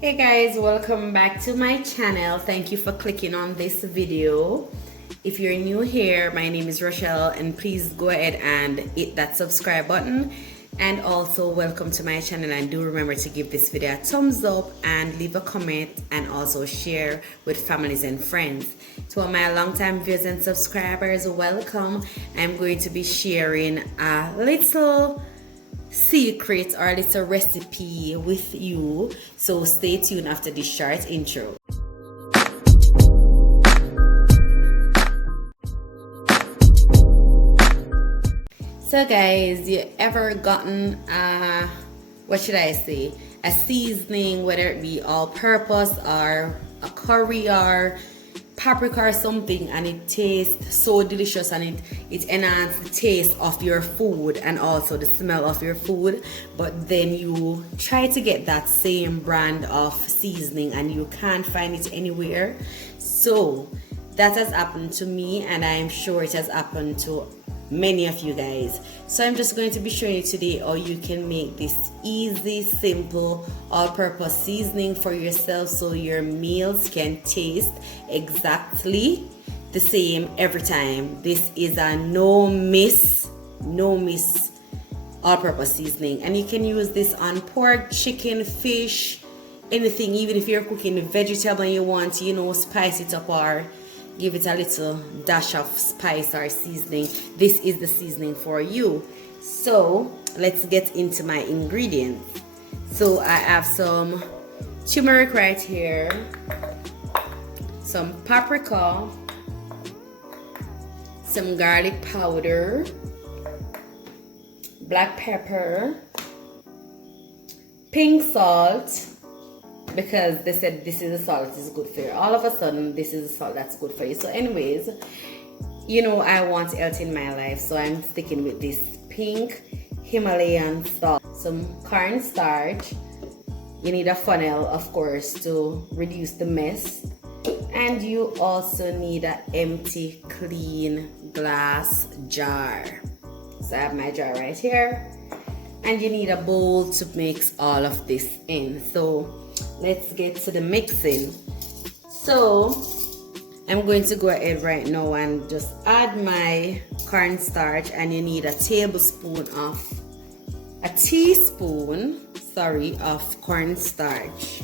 Hey guys, welcome back to my channel. Thank you for clicking on this video. If you're new here, my name is Rushell, and please go ahead and hit that subscribe button. And also welcome to my channel, and do remember to give this video a thumbs up and leave a comment, and also share with families and friends. To all my longtime viewers and subscribers, welcome. I'm going to be sharing a little secret or a little recipe with you, so stay tuned after this short intro. So guys, you ever gotten what should I say, a seasoning, whether it be all-purpose or a curry or paprika or something, and it tastes so delicious and it enhances the taste of your food and also the smell of your food, but then you try to get that same brand of seasoning and you can't find it anywhere? So that has happened to me, and I'm sure it has happened to many of you guys. So I'm just going to be showing you today how you can make this easy, simple, all-purpose seasoning for yourself, so your meals can taste exactly the same every time. This is a no miss all-purpose seasoning, and you can use this on pork, chicken, fish, anything. Even if you're cooking vegetable and you want to, spice it up or give it a little dash of spice or seasoning, this is the seasoning for you. So let's get into my ingredients. So I have some turmeric right here, some paprika, some garlic powder, black pepper, pink salt, because they said this is a salt is good for you. All of a sudden, this is a salt that's good for you. So anyways, I want health in my life, so I'm sticking with this pink Himalayan salt. Some cornstarch. You need a funnel, of course, to reduce the mess. And you also need an empty, clean glass jar. So I have my jar right here. And you need a bowl to mix all of this in. So let's get to the mixing. So I'm going to go ahead right now and just add my cornstarch, and you need a teaspoon of cornstarch.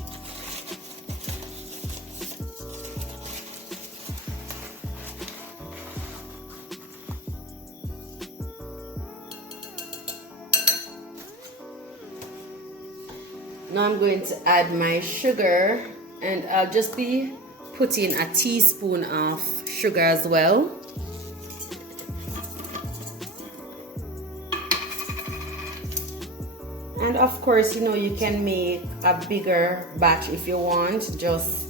Now I'm going to add my sugar, and I'll just be putting a teaspoon of sugar as well. And of course, you can make a bigger batch if you want, just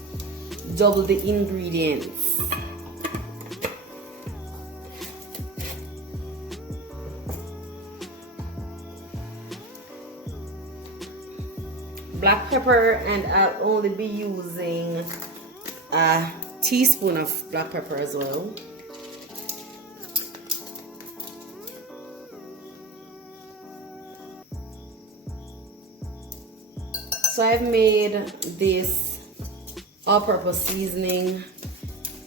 double the ingredients. Black pepper, and I'll only be using a teaspoon of black pepper as well. So I've made this all-purpose seasoning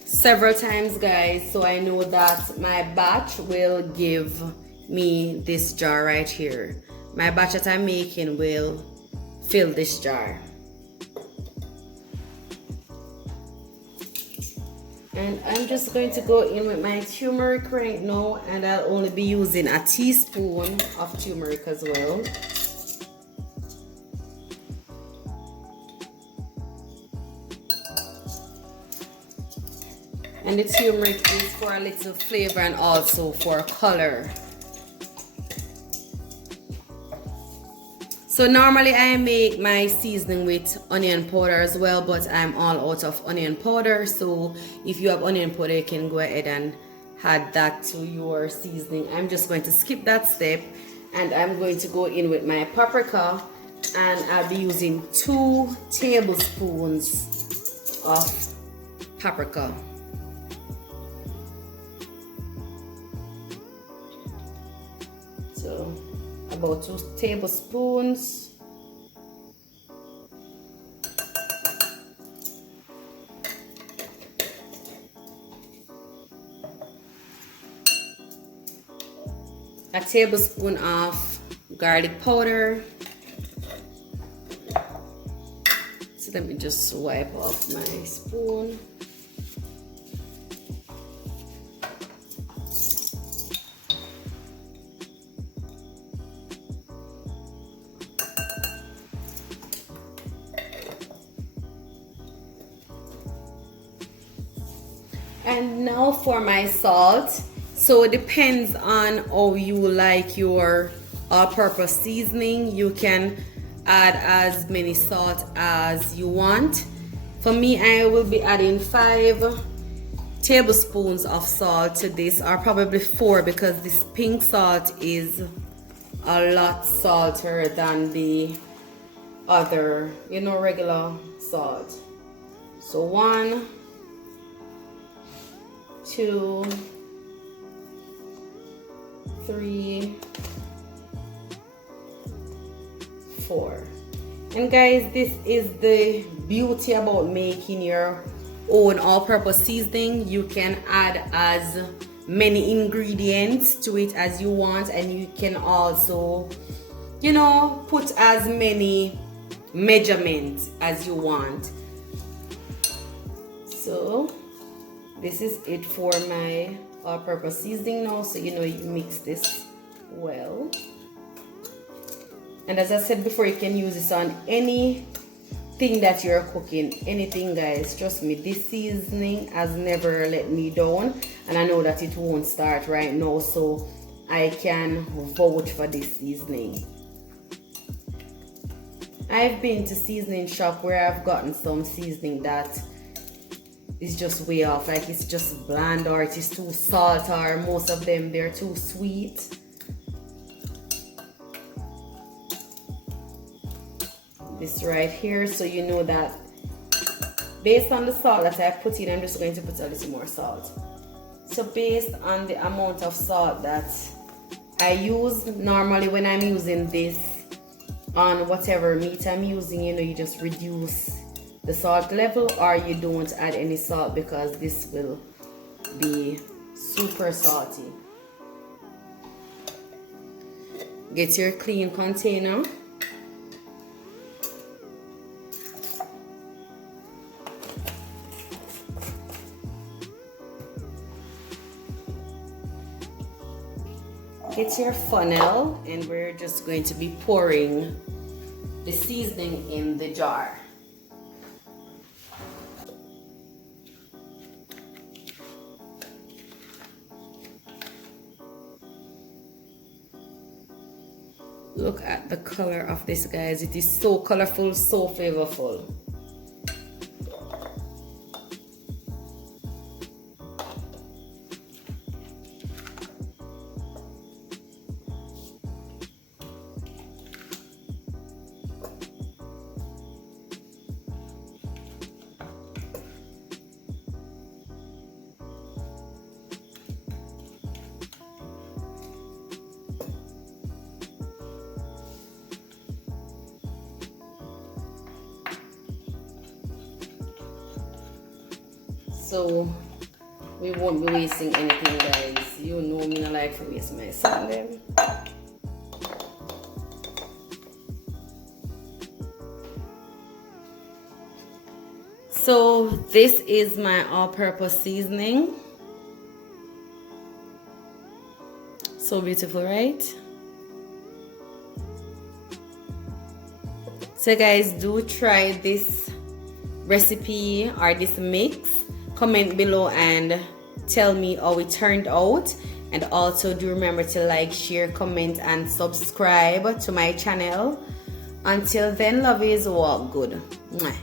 several times, guys, so I know that my batch will give me this jar right here. My batch that I'm making will fill this jar. And I'm just going to go in with my turmeric right now, and I'll only be using a teaspoon of turmeric as well. And the turmeric is for a little flavor and also for color. So normally I make my seasoning with onion powder as well, but I'm all out of onion powder. So if you have onion powder, you can go ahead and add that to your seasoning. I'm just going to skip that step, and I'm going to go in with my paprika, and I'll be using 2 tablespoons of paprika. So about 2 tablespoons. a tablespoon of garlic powder. So let me just wipe off my spoon. And now for my salt. So it depends on how you like your all-purpose seasoning. You can add as many salt as you want. For me, I will be adding 5 tablespoons of salt to this, or probably 4, because this pink salt is a lot saltier than the other, regular salt. So 1, 2, 3, 4. And guys, this is the beauty about making your own all-purpose seasoning. You can add as many ingredients to it as you want, and you can also, put as many measurements as you want. So this is it for my all-purpose seasoning now. So you mix this well. And as I said before, you can use this on anything that you're cooking. Anything, guys. Trust me, this seasoning has never let me down. And I know that it won't start right now. So I can vouch for this seasoning. I've been to seasoning shop where I've gotten some seasoning that is just way off. Like it's just bland, or it is too salt, or most of them, they're too sweet. This right here, so you know that based on the salt that I put in, I'm just going to put a little more salt. So based on the amount of salt that I use, normally when I'm using this on whatever meat I'm using, you just reduce the salt level, or you don't add any salt, because this will be super salty. Get your clean container. Get your funnel, and we're just going to be pouring the seasoning in the jar. Look at the color of this, guys. It is so colorful, so flavorful. So we won't be wasting anything, guys. You know me, I like to waste my salt. So this is my all-purpose seasoning. So beautiful, right? So guys, do try this recipe or this mix. Comment below and tell me how it turned out. And also do remember to like, share, comment, and subscribe to my channel. Until then, lovies, walk good. Mwah.